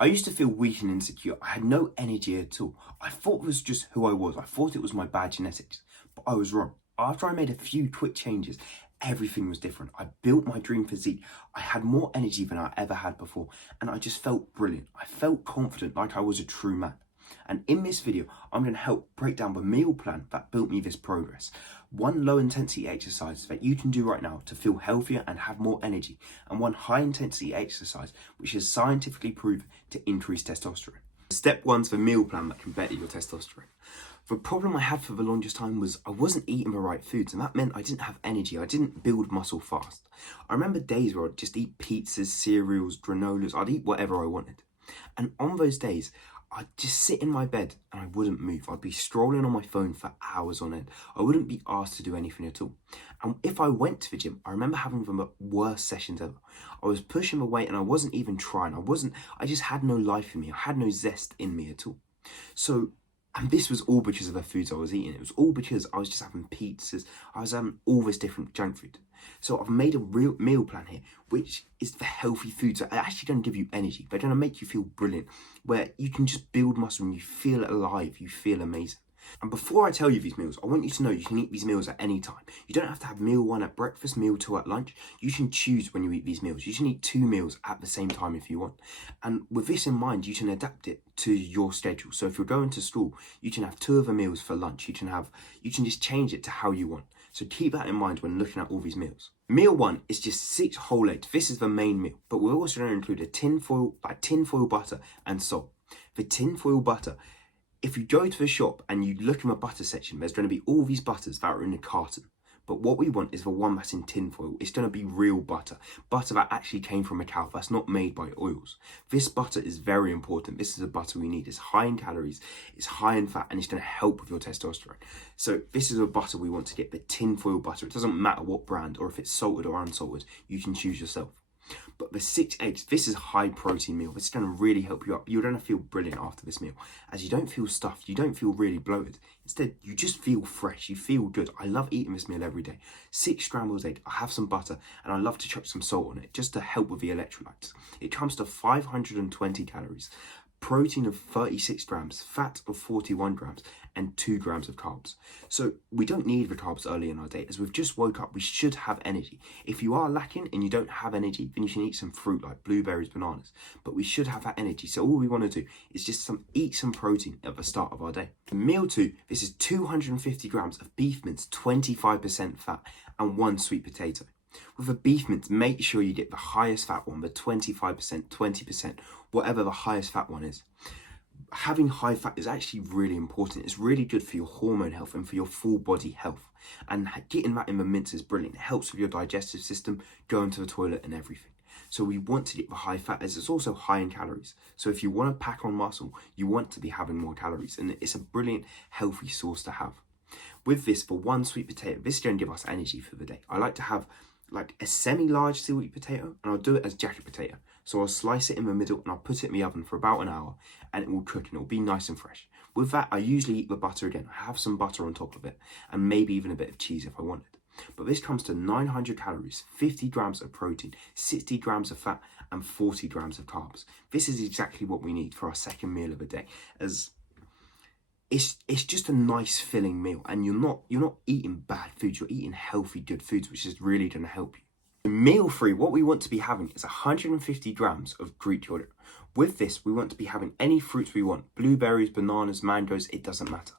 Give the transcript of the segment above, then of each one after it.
I used to feel weak and insecure. I had no energy at all. I thought it was just who I was. I thought it was my bad genetics, but I was wrong. After I made a few quick changes, everything was different. I built my dream physique. I had more energy than I ever had before, and I just felt brilliant. I felt confident, like I was a true man. And in this video, I'm going to help break down the meal plan that built me this progress. One low intensity exercise that you can do right now to feel healthier and have more energy, and one high intensity exercise which is scientifically proven to increase testosterone. Step one's the meal plan that can better your testosterone. The problem I had for the longest time was I wasn't eating the right foods, and that meant I didn't have energy. I didn't build muscle fast. I remember days where I'd just eat pizzas, cereals, granolas. I'd eat whatever I wanted. And on those days, I'd just sit in my bed and I wouldn't move. I'd be scrolling on my phone for hours on end. I wouldn't be asked to do anything at all. And if I went to the gym, I remember having the worst sessions ever. I was pushing the weight and I wasn't even trying. I just had no life in me. I had no zest in me at all. And this was all because of the foods I was eating. It was all because I was just having pizzas. I was having all this different junk food. So I've made a real meal plan here, which is the healthy foods that are actually going to give you energy. They're going to make you feel brilliant, where you can just build muscle and you feel alive, you feel amazing. And before I tell you these meals, I want you to know you can eat these meals at any time. You don't have to have meal one at breakfast, meal two at lunch. You can choose when you eat these meals. You can eat 2 meals at the same time if you want. And with this in mind, you can adapt it to your schedule. So if you're going to school, you can have 2 of the meals for lunch. You can just change it to how you want. So keep that in mind when looking at all these meals. Meal 1 is just 6 whole eggs. This is the main meal, but we're also going to include a tinfoil butter and salt. The tinfoil butter, if you go to the shop and you look in the butter section, there's going to be all these butters that are in a carton. But what we want is the one that's in tinfoil. It's going to be real butter. Butter that actually came from a cow, that's not made by oils. This butter is very important. This is the butter we need. It's high in calories, it's high in fat, and it's going to help with your testosterone. So this is the butter we want to get, the tinfoil butter. It doesn't matter what brand or if it's salted or unsalted, you can choose yourself. But the 6 eggs, this is a high protein meal. This is going to really help you up. You're going to feel brilliant after this meal, as you don't feel stuffed, you don't feel really bloated. Instead, you just feel fresh, you feel good. I love eating this meal every day. 6 scrambled eggs, I have some butter, and I love to chuck some salt on it, just to help with the electrolytes. It comes to 520 calories, protein of 36 grams, fat of 41 grams, and 2 grams of carbs. So we don't need the carbs early in our day. As we've just woke up, we should have energy. If you are lacking and you don't have energy, then you can eat some fruit like blueberries, bananas. But we should have that energy. So all we want to do is just eat some protein at the start of our day. Meal 2, this is 250 grams of beef mince, 25% fat, and 1 sweet potato. With the beef mince, make sure you get the highest fat one, the 25%, 20%, whatever the highest fat one is. Having high fat is actually really important. It's really good for your hormone health and for your full body health. And getting that in the mince is brilliant. It helps with your digestive system, going to the toilet and everything. So we want to get the high fat, as it's also high in calories. So if you want to pack on muscle, you want to be having more calories, and it's a brilliant healthy source to have. With this, for 1 sweet potato, this is going to give us energy for the day. I like to have like a semi-large sweet potato, and I'll do it as jacket potato. So I'll slice it in the middle and I'll put it in the oven for about an hour, and it will cook and it will be nice and fresh. With that, I usually eat the butter again. I have some butter on top of it, and maybe even a bit of cheese if I wanted. But this comes to 900 calories, 50 grams of protein, 60 grams of fat, and 40 grams of carbs. This is exactly what we need for our second meal of the day, as it's just a nice filling meal, and you're not eating bad foods, you're eating healthy, good foods, which is really going to help you. In meal 3, what we want to be having is 150 grams of Greek yogurt. With this, we want to be having any fruits we want, blueberries, bananas, mangoes, it doesn't matter.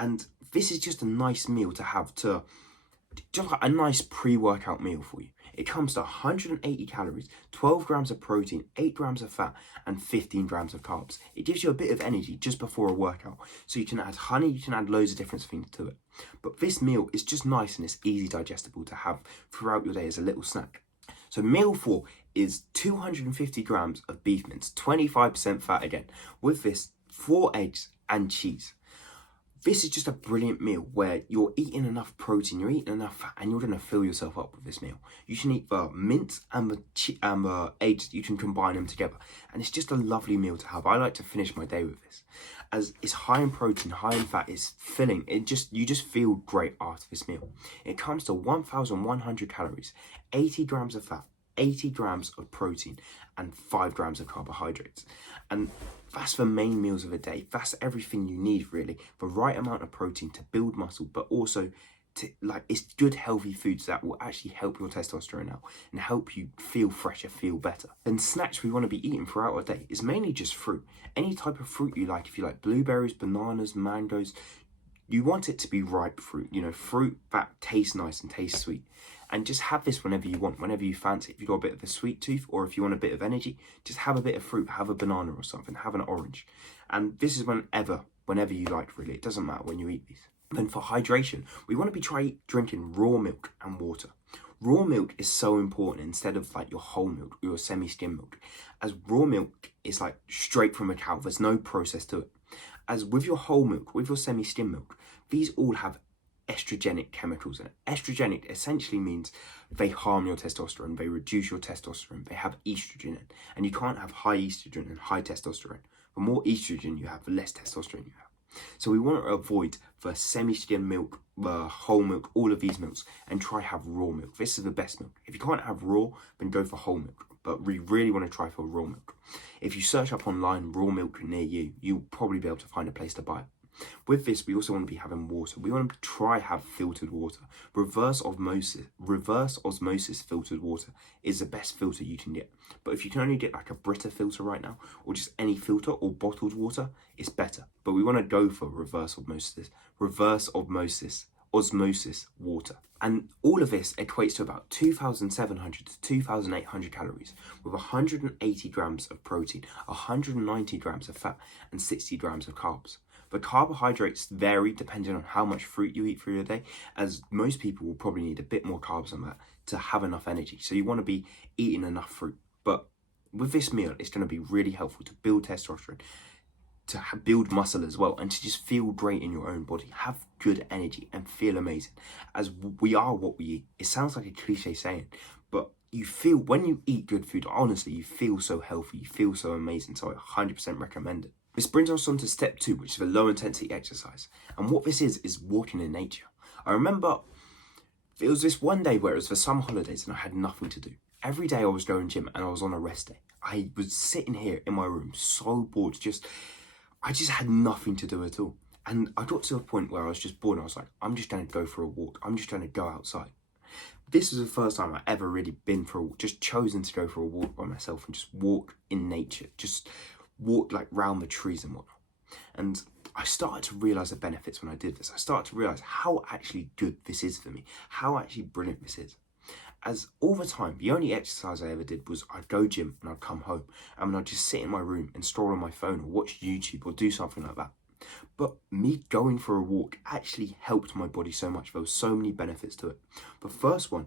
And this is just a nice meal to have, just like a nice pre-workout meal for you. It comes to 180 calories, 12 grams of protein, 8 grams of fat, and 15 grams of carbs. It gives you a bit of energy just before a workout. So you can add honey, you can add loads of different things to it. But this meal is just nice and it's easy digestible to have throughout your day as a little snack. So meal 4 is 250 grams of beef mince, 25% fat again. With this, 4 eggs and cheese. This is just a brilliant meal where you're eating enough protein, you're eating enough fat, and you're going to fill yourself up with this meal. You can eat the mince and the eggs, you can combine them together. And it's just a lovely meal to have. I like to finish my day with this, as it's high in protein, high in fat, it's filling. You just feel great after this meal. It comes to 1,100 calories, 80 grams of fat, 80 grams of protein and 5 grams of carbohydrates. And that's the main meals of a day. That's everything you need, really. The right amount of protein to build muscle, but also it's good healthy foods that will actually help your testosterone out and help you feel fresher, feel better. Then snacks we want to be eating throughout our day is mainly just fruit. Any type of fruit you like. If you like blueberries, bananas, mangoes, you want it to be ripe fruit, fruit that tastes nice and tastes sweet. And just have this whenever you want, whenever you fancy. If you've got a bit of a sweet tooth, or if you want a bit of energy, just have a bit of fruit, have a banana or something, have an orange. And this is whenever you like, really. It doesn't matter when you eat these. Then for hydration, we want to be drinking raw milk and water. Raw milk is so important instead of like your whole milk or your semi-skim milk, as raw milk is like straight from a cow. There's no process to it. As with your whole milk, with your semi-skim milk, these all have estrogenic chemicals in it. Estrogenic essentially means they harm your testosterone, they reduce your testosterone, they have estrogen in, and you can't have high estrogen and high testosterone. The more estrogen you have, the less testosterone you have. So we want to avoid the semi-skim milk, the whole milk, all of these milks, and try have raw milk. This is the best milk. If you can't have raw, then go for whole milk. But we really want to try for raw milk. If you search up online raw milk near you, you'll probably be able to find a place to buy it. With this, we also want to be having water. We want to try have filtered water. Reverse osmosis filtered water is the best filter you can get. But if you can only get like a Brita filter right now, or just any filter or bottled water, it's better. But we want to go for reverse osmosis water. And all of this equates to about 2,700 to 2,800 calories, with 180 grams of protein, 190 grams of fat, and 60 grams of carbs. The carbohydrates vary depending on how much fruit you eat through your day, as most people will probably need a bit more carbs than that to have enough energy. So you want to be eating enough fruit. But with this meal, it's going to be really helpful to build testosterone, to build muscle as well, and to just feel great in your own body, have good energy and feel amazing, as we are what we eat. It sounds like a cliche saying, but you feel, when you eat good food, honestly, you feel so healthy, you feel so amazing. So I 100% recommend it. This brings us on to step 2, which is the low intensity exercise. And what this is walking in nature. I remember it was this one day where it was for summer holidays and I had nothing to do. Every day I was going gym and I was on a rest day. I was sitting here in my room so bored, I just had nothing to do at all. And I got to a point where I was just bored and I was like, I'm just going to go for a walk. I'm just going to go outside. This was the first time I ever really been for a walk, just chosen to go for a walk by myself and just walk in nature, just walk like round the trees and whatnot. And I started to realise the benefits when I did this. I started to realise how actually good this is for me, how actually brilliant this is. As all the time, the only exercise I ever did was I'd go gym and I'd come home and I'd just sit in my room and scroll on my phone or watch YouTube or do something like that. But me going for a walk actually helped my body so much. There were so many benefits to it. The first one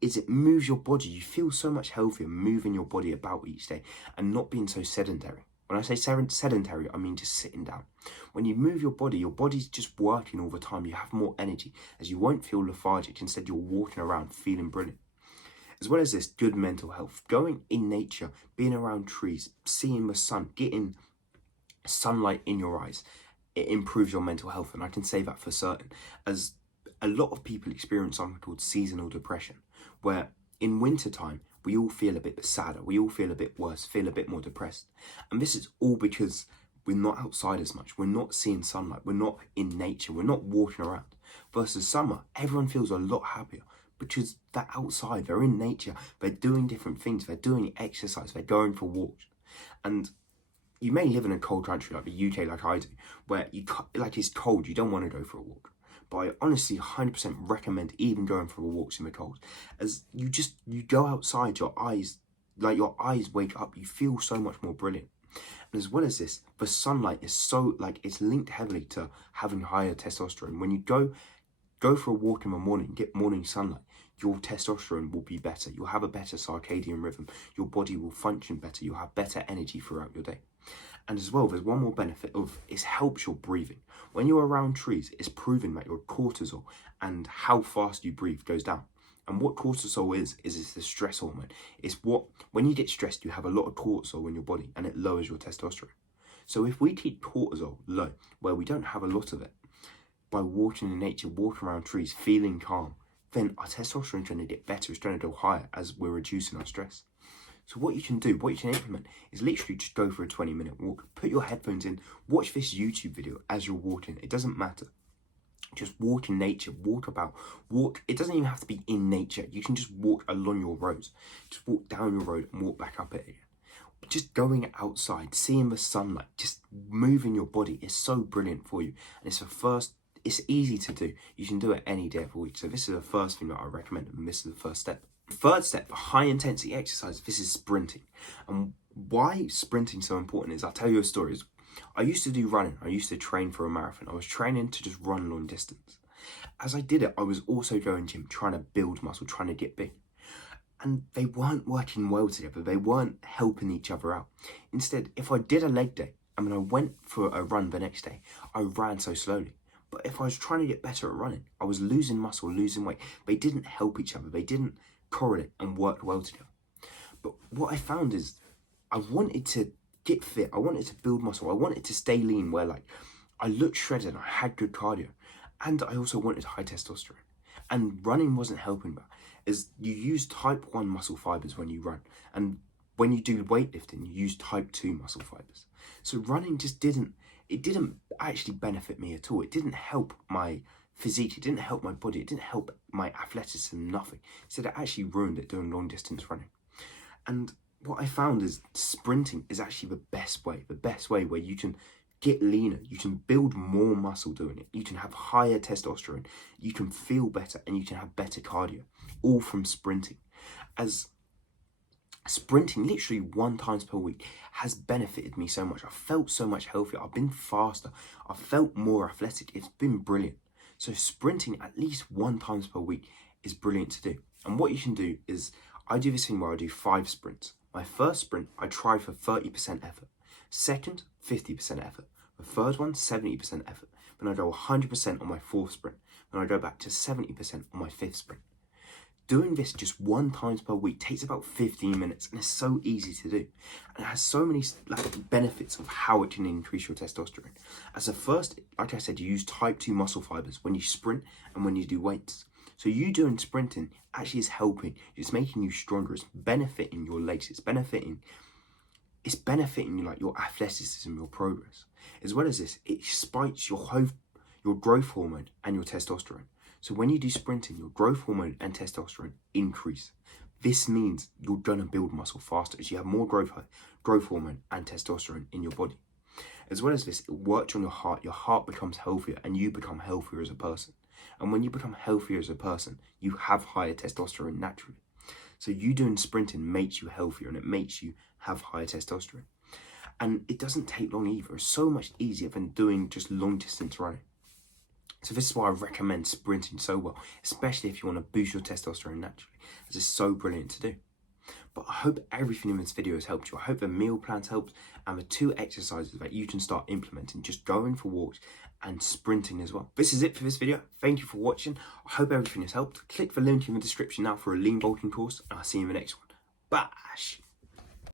is it moves your body. You feel so much healthier moving your body about each day and not being so sedentary. When I say sedentary, I mean just sitting down. When you move your body's just working all the time. You have more energy, as you won't feel lethargic. Instead, you're walking around feeling brilliant. As well as this, good mental health. Going in nature, being around trees, seeing the sun, getting sunlight in your eyes, it improves your mental health. And I can say that for certain, as a lot of people experience something called seasonal depression, where in wintertime, we all feel a bit sadder, we all feel a bit worse, feel a bit more depressed. And this is all because we're not outside as much, we're not seeing sunlight, we're not in nature, we're not walking around. Versus summer, everyone feels a lot happier because they're outside, they're in nature, they're doing different things, they're doing exercise, they're going for walks. And you may live in a cold country like the UK, like I do, where it's cold, you don't want to go for a walk. But I honestly 100% recommend even going for walks in the cold, as you go outside, your eyes wake up, you feel so much more brilliant. And as well as this, the sunlight is it's linked heavily to having higher testosterone. When you go for a walk in the morning, get morning sunlight, your testosterone will be better. You'll have a better circadian rhythm. Your body will function better. You'll have better energy throughout your day. And as well, there's one more benefit of it helps your breathing. When you're around trees, it's proven that your cortisol and how fast you breathe goes down. And what cortisol is the stress hormone. It's when you get stressed, you have a lot of cortisol in your body and it lowers your testosterone. So if we keep cortisol low, where we don't have a lot of it, by walking in nature, walking around trees, feeling calm, then our testosterone is going to get better, it's going to go higher as we're reducing our stress. So what you can do, what you can implement is literally just go for a 20-minute walk. Put your headphones in, watch this YouTube video as you're walking. It doesn't matter. Just walk in nature, walk about, walk. It doesn't even have to be in nature. You can just walk along your roads. Just walk down your road and walk back up it again. Just going outside, seeing the sunlight, just moving your body is so brilliant for you. And it's easy to do. You can do it any day of the week. So this is the first thing that I recommend, and this is the first step. Third step for high intensity exercise, this is sprinting. And why sprinting is so important is, I'll tell you a story. I used to do running. I used to train for a marathon. I was training to just run long distance. As I did it, I was also going gym, trying to build muscle, trying to get big. And they weren't working well together. They weren't helping each other out. Instead, if I did a leg day, I went for a run the next day, I ran so slowly. But if I was trying to get better at running, I was losing muscle, losing weight. They didn't help each other. They didn't correlate and work well together. But what I found is I wanted to get fit. I wanted to build muscle. I wanted to stay lean, where like I looked shredded and I had good cardio. And I also wanted high testosterone. And running wasn't helping that, as you use type 1 muscle fibers when you run. And when you do weightlifting, you use type 2 muscle fibers. So running just didn't actually benefit me at all. It didn't help my physique, it didn't help my body, it didn't help my athleticism, nothing. So it actually ruined it doing long distance running. And what I found is sprinting is actually the best way where you can get leaner, you can build more muscle doing it, you can have higher testosterone, you can feel better, and you can have better cardio, all from sprinting. As sprinting literally 1 time per week has benefited me so much. I felt so much healthier, I've been faster, I felt more athletic, it's been brilliant. So sprinting at least 1 time per week is brilliant to do. And what you can do is, I do this thing where I do 5 sprints. My first sprint, I try for 30% effort. Second, 50% effort. The third one, 70% effort. Then I go 100% on my 4th sprint. Then I go back to 70% on my 5th sprint. Doing this just 1 time per week takes about 15 minutes, and it's so easy to do. And it has so many benefits of how it can increase your testosterone. As a first, like I said, you use type 2 muscle fibers when you sprint and when you do weights. So you doing sprinting actually is helping. It's making you stronger. It's benefiting your legs. It's benefiting like your athleticism, your progress. As well as this, it spikes your growth hormone and your testosterone. So when you do sprinting, your growth hormone and testosterone increase. This means you're going to build muscle faster as you have more growth hormone and testosterone in your body. As well as this, it works on your heart becomes healthier, and you become healthier as a person. And when you become healthier as a person, you have higher testosterone naturally. So you doing sprinting makes you healthier, and it makes you have higher testosterone. And it doesn't take long either. It's so much easier than doing just long distance running. So this is why I recommend sprinting so well, especially if you want to boost your testosterone naturally, as it's so brilliant to do. But I hope everything in this video has helped you. I hope the meal plans helped, and the 2 exercises that you can start implementing, just going for walks and sprinting as well. This is it for this video. Thank you for watching. I hope everything has helped. Click the link in the description now for a lean bulking course, and I'll see you in the next one. Bash!